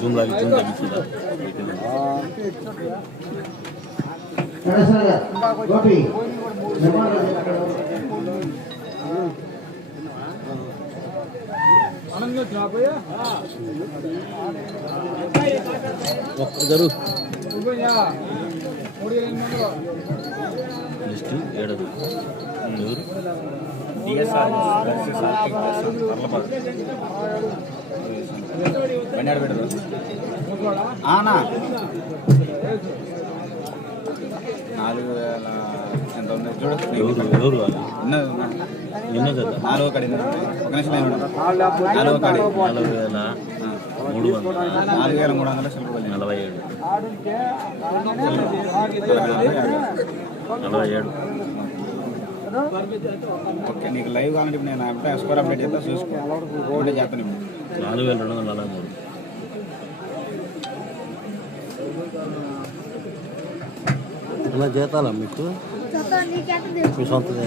Zoom లాగి Zoom తగ్గించుదా కడసరిగా Gopi నిర్మాణ ఒక్క ఆనా నాలుగు వేల ఎంత ఉంది చూడు నాలుగో కడి. ఒక నిమిషం. నాలుగో కడి నాలుగు వేల. మూడు వందల నాలుగు వేల మూడు వందల పడింది. నలభై ఏడు నలభై ఏడు ఓకే నీకు లైవ్ కావాలంటే ఇప్పుడు నేను అప్డే స్కోర్ అప్డేట్ చేస్తా చూసుకో ఒకటే చేస్తాను ఇప్పుడు నాలుగు వేల రెండు వందల నలభై మూడు. అలా జీతాలా మీకు? మీ సొంతదే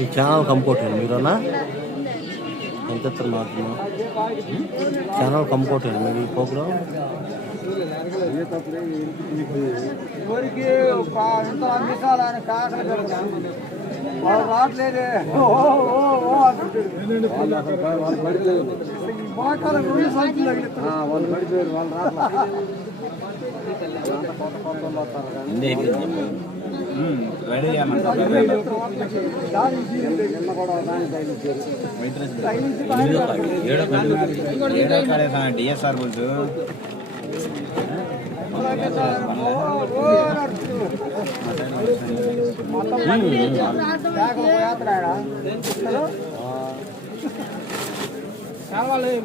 ఈ ఛానల్ కంపోర్ట్ మీరేనా? ఎంత ఇస్తారు మాకు ఛానల్ కంపోర్ట్ మీరు పెడతాను వాళ్ళు రావట్లేదే. మోకాల వాళ్ళు పడిపోయారు వాళ్ళు రావట్లేదు. రెడీ కాడే డిఎస్ఆర్ బుల్స్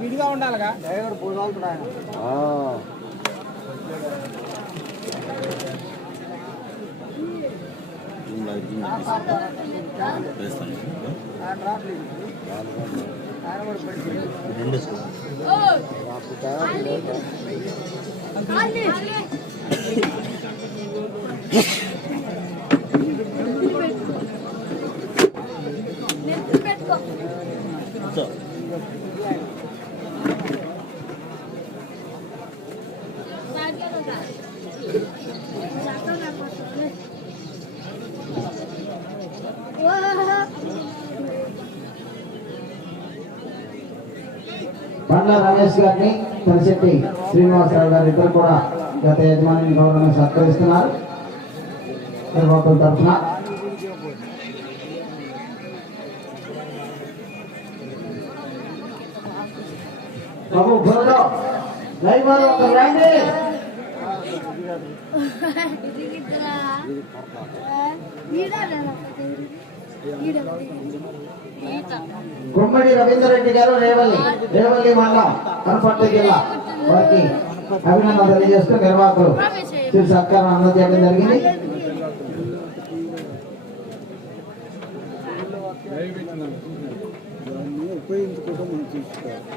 విడిగా ఉండాలిగా. డ్రైవర్ పోదాలుతాడు ఆయన జూమ్ లాగి జూమ్ తగ్గిస్తాను వేస్తాను ఆయన రావట్లేదు ఆయన కూడా పడిపోయాడు రెండు పెట్టుకో సో, రమేష్ గారిని తలశెట్టి శ్రీనివాసరావు గారి ఇద్దరు కూడా గత యజమాని గౌరవంగా సత్కరిస్తున్నారు. నిర్వాహకుల తరఫున. బాబు బోర్డు డ్రైవర్ ఒక రండి గుమ్మడి రవీందర్రెడ్డి గారు రేవల్లి రేవల్లి మండలం కనపర్తి జిల్లా వారికి అభినందన తెలియజేస్తూ నిర్వాహకులు శ్రీ సత్కారం అందజేయడం జరిగింది. ఉపయోగించుకోవడం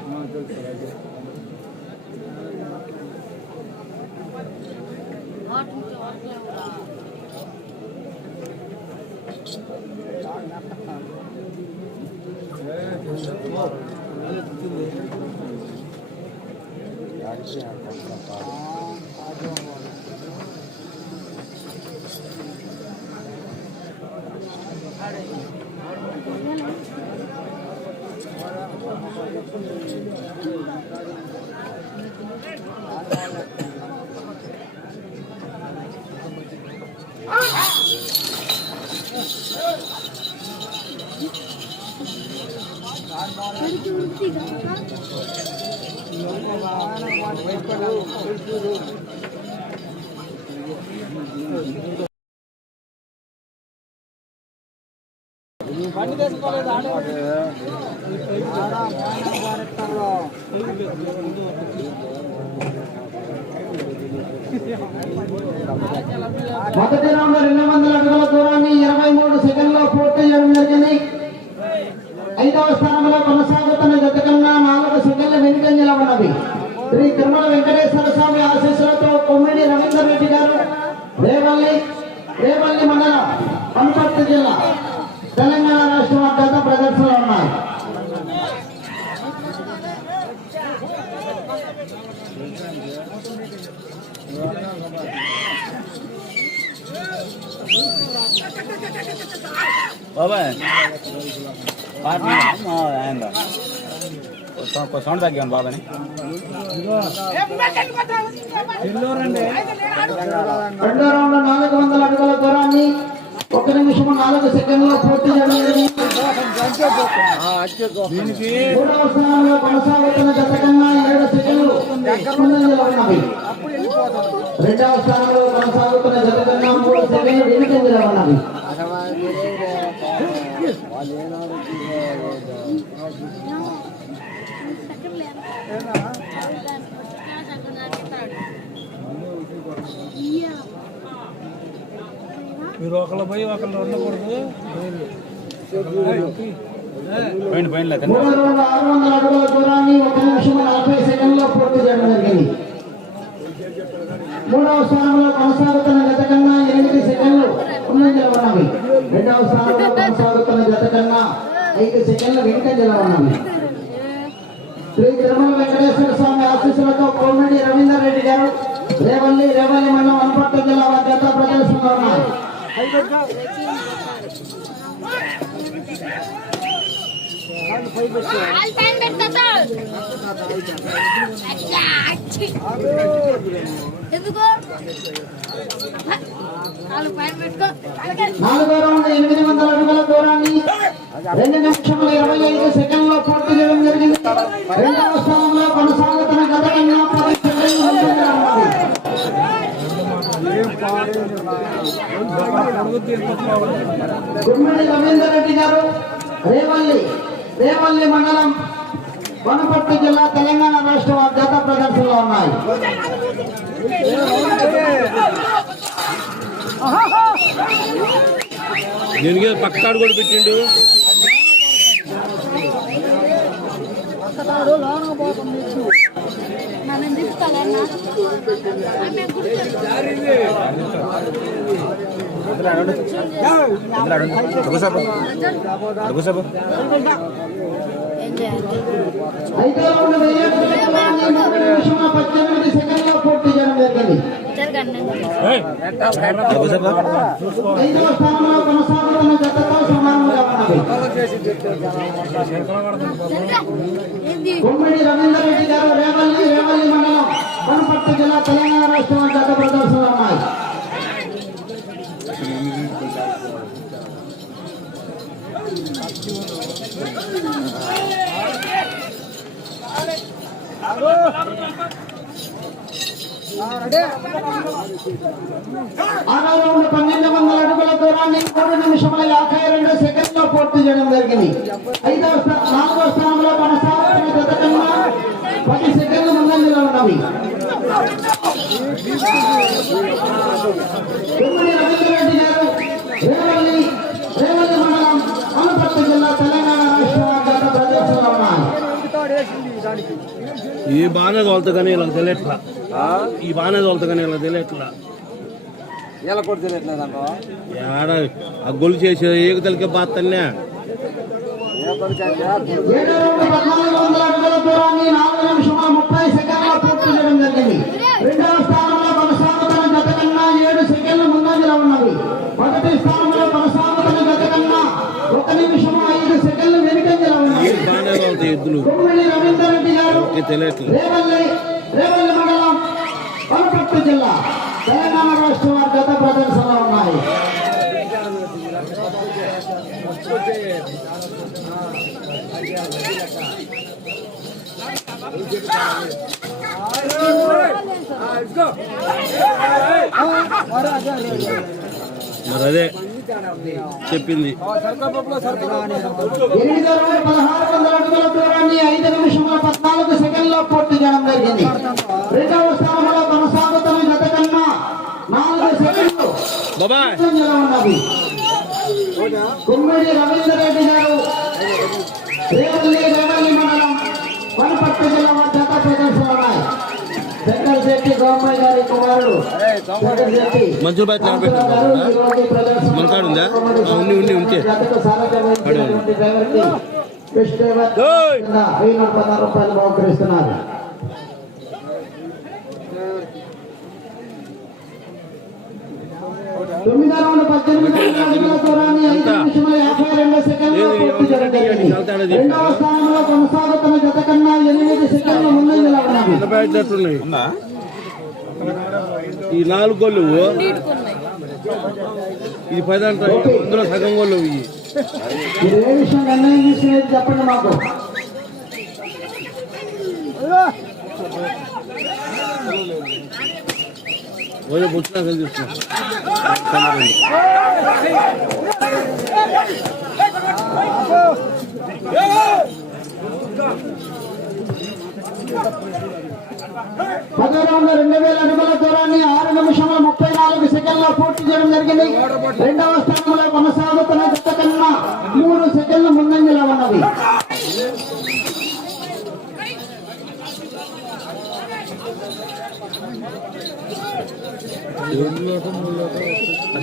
మనం చూసుకోవాలి Thank you. మొదటి రౌండ్ రెండు వందల అడుగుల దూరాన్ని ఇరవై మూడు సెకండ్లో పూర్తి చేయడం జరిగింది. ఐదవ స్థానంలో కొనసాగుతున్న జత కన్నా నాలుగు సెకండ్ల వెనుకంజల ఉన్నది శ్రీ తిరుమల వెంకటేశ్వర స్వామి ఆశీస్సులతో కొమ్మిడి రవీంద్ర రెడ్డి గారు రేవల్లి రేవల్లి మండల వనపర్తి జిల్లా తెలంగాణ రాష్ట్రం అర్థంగా ప్రదర్శనలో ఉన్నారు. బాబాయ్. పార్టీ. ఆయన సౌండ్ తగ్గాను బాబాని. రెండో రౌండ్ నాలుగు వందల అడుగుల దూరాన్ని ఒక నిమిషం నాలుగు సెకండ్లో పూర్తి. మూడవ స్థానంలో కొనసాగుతున్న జత కన్నా ఏడు సెకండ్లు రెండవ స్థానంలో కొనసాగుతున్న జత కన్నా మూడు సెకండ్లు వెనుకంజలో ఉన్నవి మీరు ఒకళ్ళు పోయి ఒకళ్ళు ఉండకూడదు. చేయడం జరిగింది. మూడవ స్థానంలో కొనసాగుతున్న జత కన్నా ఎనిమిది సెకండ్లు ముందంజలో ఉన్నవి రెండవ స్థానంలో కొనసాగుతున్న కన్నా ఐదు సెకండ్లు వెనుకంజలో ఉన్నవి శ్రీ తిరుమల వెంకటేశ్వర స్వామి ఆశీస్సులతో కోమటి రవీందర్ రెడ్డి గారు రేవల్లి రేవల్లి మండలం వనపర్తి జిల్లా వారి ప్రదర్శనలో ఉన్నారు. నాలుగో రౌండ్ ఎనిమిది వందల అడుగుల దూరాన్ని రెండు నిమిషముల ఇరవై ఐదు సెకండ్లో పూర్తి చేయడం జరిగింది. రెండవ స్థానంలో కొనసాగుతున్న గత కన్నా పది సెకండ్లు. గుమ్మడి రవీందర్ రెడ్డి గారు రేవల్లి రేవల్లి మండలం వనపర్తి జిల్లా తెలంగాణ రాష్ట్ర జత ప్రదర్శనలో ఉన్నాయి. దీనికి కూడా పెట్టిండు తిప్పుతాలన్నా ఆమె కూర్చోబో ఏం చేయాలి ఐదో రౌండ్ వెయ్యి అడుగుల దూరాన్ని మూడు నిమిషముల పద్దెనిమిది సెకండ్లో పూర్తి చేయడం జరిగింది జరగండి కూర్చోబో ఐదవ స్థానంలో కొనసాగుతున్న జతతో రవీందర్ రెడ్డి గారు రేవల్లి రేవల్లి మండలం వనపర్తి జిల్లా తెలంగాణ రాష్ట్రం పన్నెండు వందల అడుగుల దూరాన్ని మూడు నిమిషముల యాభై పూర్తి చేయడం జరిగింది. ఐదవ నాలుగవ స్థానంలో కొనసాగుతున్న జత కన్నా పది సెకండ్ల ముందంజలో ఉన్నవి రవీంద్రరెడ్డి గారు రేవల్లి రేవల్లి మండలం జిల్లా తెలంగాణ రాష్ట్ర ఈ బాగానే తోలుతా కానీ ఇలా తెలియట్లా. ఈ బాగానే తోలుతా కానీ ఇలా తెలియట్లా. ఎలా కూడా తెలియట్లేదంట ఏడ? ఆ గొలు చేసే ఏగుతలకే బాత్తన్నే రెండవ స్థానంలో కొనసాగుతున్న గత కన్నా ఏడు సెకండ్లు ముందంజలో ఉన్నవి మొదటి స్థానంలో కొనసాగుతున్న గత కన్నా ఒక నిమిషం ఐదు సెకండ్లు వెనుకంజలో ఉన్నవి బాగానే తోలుతాయి ఎద్దులు కొమ్మిడి రవీందర్ రెడ్డి గారు రేవల్లి రేవల్లి మండలం వనపర్తి జిల్లా. తెలంగాణ రాష్ట్రం వారి గత ప్రదర్శనలో ఉన్నాయి. మరి అదే చెప్పింది. ఎనిమిదో పదహారు వందల అడుగుల దూరాన్ని ఐదు నిమిషముల పద్నాలుగు సెకండ్లో పూర్తి చేయడం జరిగింది. రెండవ స్థానంలో కొనసాగుతున్న గత కన్నా నాలుగు సెకండ్లు బాబాయ్ ఉన్నవి కుమ్మిడి రవీందర్ రెడ్డి గారు రేవల్లి రేవల్లి మండలం వనపర్తి జిల్లా జత ప్రదర్శనలు ఉన్నాయి. సెకండ్ శంకర్ శెట్టి గోపాల్ గారి కుమారుడు శంకర్ శెట్టి. మంచుల బయట గారు ఈరోజు ప్రదర్శన మనకాడ ఉందా? ఆ, ఉంది, ఉంది, ఉంటే. డ్రైవర్కి వెయ్యి నూట పదహారు రూపాయలు బహుకరిస్తున్నారు. తొమ్మిది రౌండ్ పద్దెనిమిది దూరాన్ని ఐదు నిమిషముల యాభై రెండు సెకండ్లలో లేదు, పూర్తి చేయడం జరిగింది. చాలా తేడా రెండవ స్థానంలో కొనసాగుతున్న జత కన్నా ఎనిమిది సెకండ్ల ముందంజలో ఉన్నది బయటట్టున్నాయి ఉందా? ఈ నాలుగు గోళ్ళు ఇది పది అంటారు అందులో సగం గోళ్ళు ఇవి మీరు ఏ విషయం నిర్ణయం తీసుకునేది చెప్పండి మాకు. పదో రౌండ్ రెండు వేల అడుగుల దూరాన్ని ఆరు నిమిషముల ముప్పై నాలుగు సెకండ్ల పూర్తి చేయడం జరిగింది. రెండవ స్థానంలో కొనసాగుతున్న జత కన్నా మూడు సెకండ్ల ముందంజలో ఉన్నది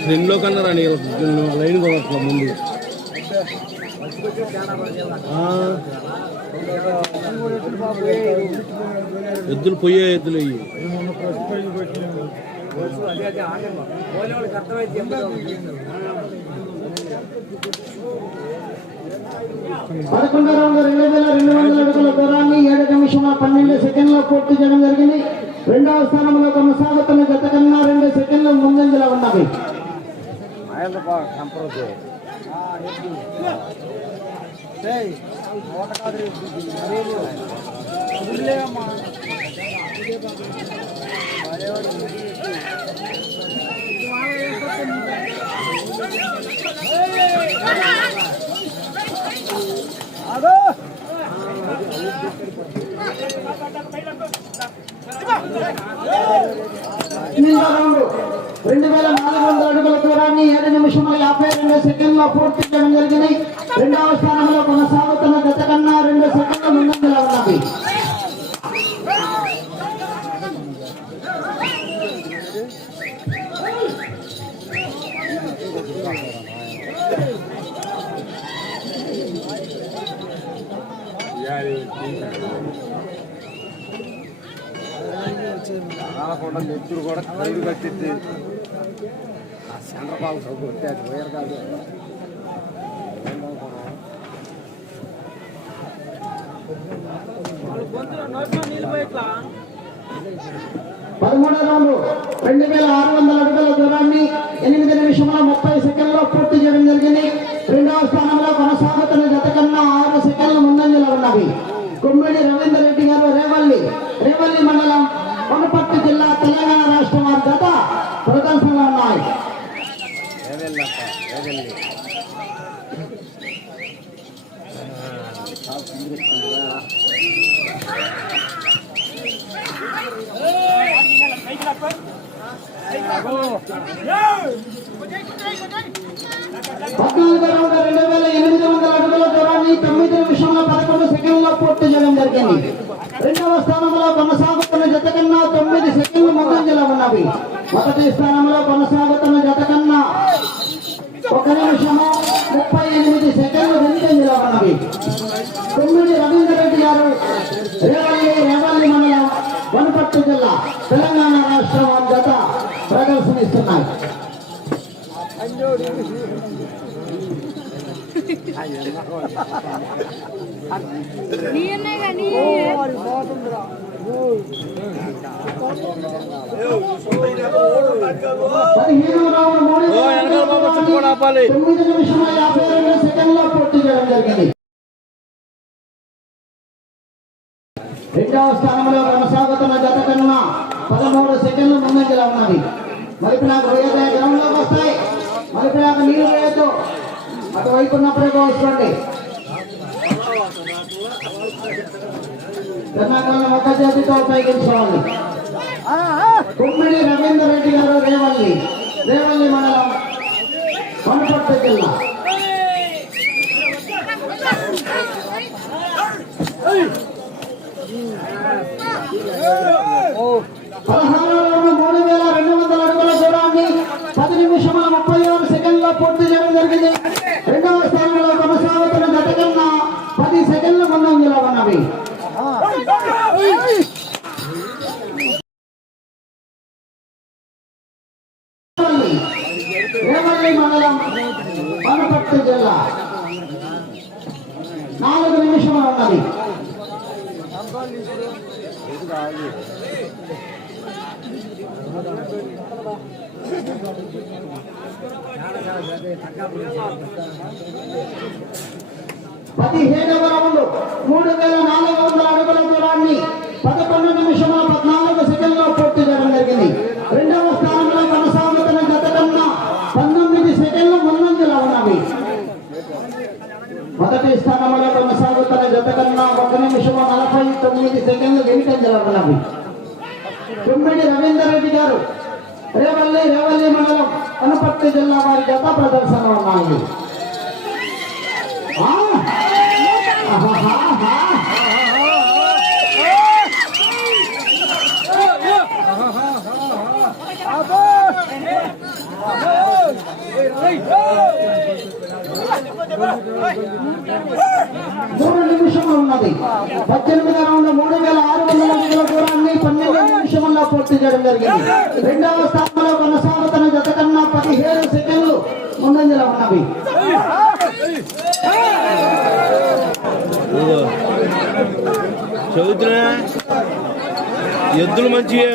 అసలు ఎన్నో కన్నా రాని లైన్ కొనట్లా ముందు. ఎద్దులు పోయే ఎద్దులు ఇవి పదకొండో రౌండ్ రెండు వేల రెండు వందల అడుగుల దూరాన్ని ఏడు నిమిషముల పన్నెండు సెకండ్ల పూర్తి చేయడం జరిగింది. రెండవ స్థానంలో కొనసాగుతున్న జత కన్నా రెండు సెకండ్ల ముందంజలో ఉన్నది ఎనిమిదో రౌండ్ రెండు వేల నాలుగు వందల అడుగుల దూరాన్ని ఏడు నిమిషముల యాభై రెండు సెకండ్ల పూర్తి చేయడం జరిగింది రెండవ స్థానంలో కొనసాగుతున్న గత కన్నా రెండు సెకండ్ల ముందంజలో ఉన్నది రాకుండా నెత్తురు కూడా కళ్ళు కట్టింది ఆ చంద్రబాబు సౌకు కొట్టాడు పోయారు కాదు. పదమూడో రౌండ్ రెండు వేల ఆరు వందల అడుగుల దూరాన్ని ఎనిమిది నిమిషముల ముప్పై సెకండ్లో పూర్తి చేయడం జరిగింది. రెండవ స్థానంలో కొనసాగుతున్న జత కన్నా ఆరు సెకండ్ల ముందంజలో ఉన్నవి. కొమ్మిడి రవీందర్ రెడ్డి గారు రేవల్లి రేవల్లి మండలం వనపర్తి జిల్లా తెలంగాణ రాష్ట్రం వారి జత ఉన్నాయి ఏదెళ్ళక్క ఏదెళ్ళి పద్నాలుగో రౌండ్ రెండు వేల ఎనిమిది వందల అడుగుల దూరాన్ని తొమ్మిది నిమిషముల పదకొండు సెకండ్ల పూర్తి చేయడం జరిగింది రెండవ స్థానంలో కొనసాగుతున్న జత కన్నా తొమ్మిది సెకండ్లు ముందంజలో ఉన్నవి మొదటి స్థానంలో కొనసాగుతున్న జత కన్నా ఒక నిమిషము ముప్పై ఎనిమిది సెకండ్లు వెనుకంజలో ఉన్నవి తొమ్మిది రవీందర్ రెడ్డి గారు రేవల్లి రేవల్లి మండలం వనపర్తి జిల్లా తెలంగాణ రాష్ట్రం వారి జత ప్రదర్శనిస్తున్నాయి నీ ఉన్నాయి కానీ పదిహేను రౌండ్ మూడు ఓ, వెనకాల బాబు చుట్టూ కూడా ఆపాలి. తొమ్మిది నిమిషముల యాభై రెండు సెకండ్లో పూర్తి చేయడం జరిగింది రెండవ స్థానంలో కొనసాగుతున్న జత కన్నా పదమూడు సెకండ్లు ముందంజలో ఉన్నది. మరి నాకు వేరే గ్రౌండ్లోకి వస్తాయి. నాకు నీళ్ళు వేయద్దు. అటువైపు ఉన్నప్పుడే కోసుకోండి తెలంగాణ ఒక చేతితో ఉపయోగించుకోవాలి కుమ్మిడి రవీందర్ రెడ్డి గారు రేవల్లి రేవల్లి మండలం వనపర్తి జిల్లా సెకండ్లో పూర్తి చేయడం జరిగింది రెండవ స్థానంలో కొనసాగుతున్న గత కన్నా పది సెకండ్ల ముందంజలో ఉన్నవి రేవల్లి మండలం వనపర్తి జిల్లా నాలుగు నిమిషములు ఉన్నది రౌండ్ మూడు వేల నాలుగు వందల అడుగుల దూరాన్ని పదకొండు నిమిషముల పద్నాలుగు సెకండ్లో పూర్తి చేయడం జరిగింది. రెండవ స్థానంలో కొనసాగుతున్న గత కన్నా పంతొమ్మిది సెకండ్లు ముందంజలో ఉన్నవి. మొదటి స్థానంలో కొనసాగుతున్న ఒక నిమిషము నలభై తొమ్మిది సెకండ్లు వెనుకంజలో ఉన్నవి తుమ్మిడి రవీందర్ రెడ్డి గారు రేవల్లి రేవల్లి మండలం వనపర్తి జిల్లా వారి గత ప్రదర్శన ఉన్నాయి ఆ! ఆహాహాహా! మూడు నిమిషములు ఉన్నది. పద్దెనిమిది రౌండ్ మూడు వేల ఆరు వందల అడుగుల దూరాన్ని పన్నెండు నిమిషముల్లో పూర్తి చేయడం జరిగింది. రెండవ స్థానంలో కొనసాగుతున్న జత కన్నా పదిహేడు సెకండ్లు ముందంజలో ఉన్నవి. చదువుతున్నా ఎద్దులు మంచియే.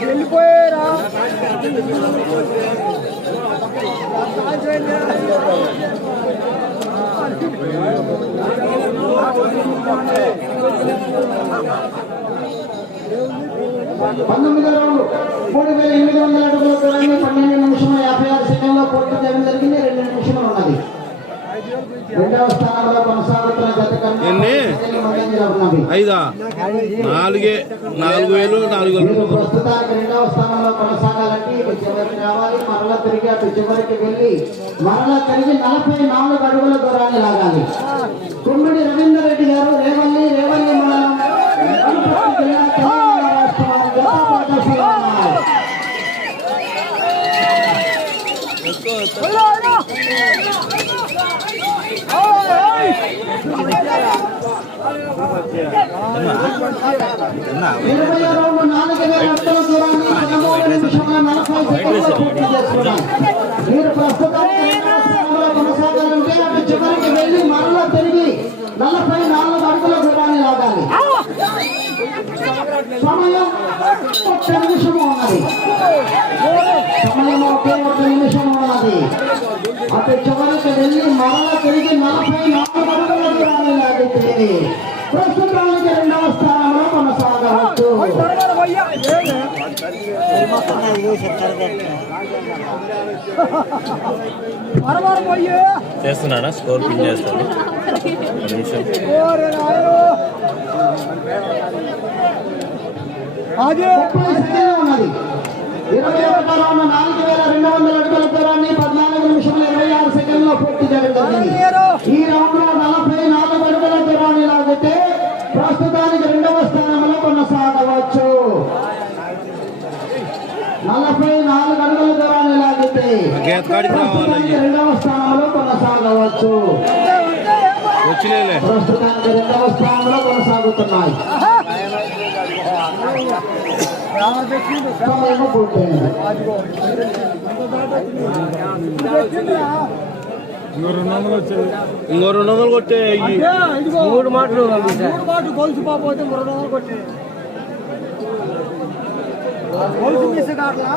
వెళ్ళిపోయారా పంతొమ్మిది రౌండ్. మూడు వేల ఎనిమిది వందల అడుగుల దూరాన్ని పన్నెండు నిమిషముల యాభై ఆరు సెకండ్లో పూర్తి చేయడం జరిగింది. రెండు నిమిషములు ఉన్నది. రెండవ స్థానంలో కొనసాగుతున్న ఉన్నవి ఐదా? నాలుగే నాలుగు వేలు నాలుగు వేలు ప్రస్తుతానికి రెండవ స్థానంలో కొనసాగాలంటే చివరికి రావాలి. మరలా తిరిగి అటు చివరికి వెళ్ళి మరలా తిరిగి నలభై నాలుగు అడుగుల దూరాన్ని లాగాలి. కుమ్మిడి రవీందర్ రెడ్డి గారు రేవల్లి రేవల్లి మండలం వనపర్తి జిల్లా తెలంగాణ రాష్ట్రం వారి జత ప్రదర్శనలో ఉన్నాయి. ఇరవై రౌండ్ నాలుగు వేల అడుగుల దూరాన్ని పదమూడు నిమిషముల నలభై సెకండ్లలో పూర్తి చేసుకున్నారు. మీరు ప్రస్తుతానికి రెండవ స్థానంలో కొనసాగాలంటే అటు చివరికి వెళ్ళి మరలా తిరిగి నలభై నాలుగు అడుగుల దూరాన్ని లాగాలి సమయం ఒక్క నిమిషము ఉన్నది సమయం ఒకే ఒక్క నిమిషం ఉన్నది అటు చివరికి వెళ్ళి మరలా తిరిగి నలభై నాలుగు అడుగుల దూరాన్ని లాగితే ప్రస్తుతానికి రెండవ స్థానంలో కొనసాగవచ్చు. చేస్తున్నానా? స్కోర్ పిన్ చేస్తాను నిమిషం. ఉన్నది. ఇరవై ఒకటో రౌండ్ నాలుగు వేల రెండు వందల అడుగుల దూరాన్ని పద్నాలుగు నిమిషముల ఇరవై ఆరు సెకండ్లో పూర్తి చేయడం జరిగింది. ఈ రౌండ్లో నలభై నాలుగు అడుగుల దూరాన్ని లాగితే ప్రస్తుతానికి రెండవ స్థానంలో కొనసాగవచ్చు. నలభై నాలుగు అడుగుల దూరాన్ని లాగితే రెండవ స్థానంలో కొనసాగవచ్చు. ప్రస్తుతానికి రెండవ స్థానంలో కొనసాగుతున్నాయి. ఇంకో రెండు వందలు కొట్టే ఇయ్యి. మూడు మాటలు మూడు మాటలు గొలుసు పోతే మూడు వందలు కొట్టి గొలుసు మిస్ కావట్లా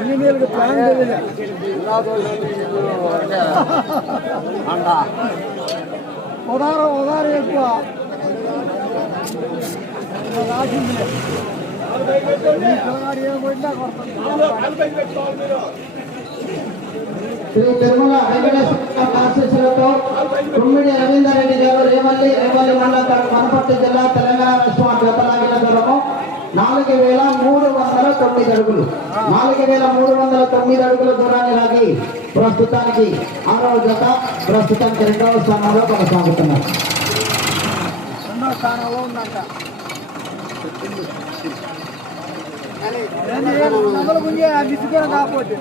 ఇంజనీర్కి ప్లాన్ తెలియలే ఉదారం ఉదారం ఎక్కువ. రాసింది శ్రీ తిరుమల వెంకటేశ్వర ఆశీస్సులతో రవీందర్ రెడ్డి గారు రేవల్లి రేవల్లి మండల వనపర్తి జిల్లా తెలంగాణ రాష్ట్రం ఆ జత లాగిన దూరము నాలుగు వేల మూడు వందల తొమ్మిది అడుగులు. నాలుగు వేల మూడు వందల తొమ్మిది అడుగుల దూరాన్ని లాగి ప్రస్తుతానికి ఆరవ జత ప్రస్తుతానికి రెండవ స్థానంలో కొనసాగుతున్నారు. కాకపోతే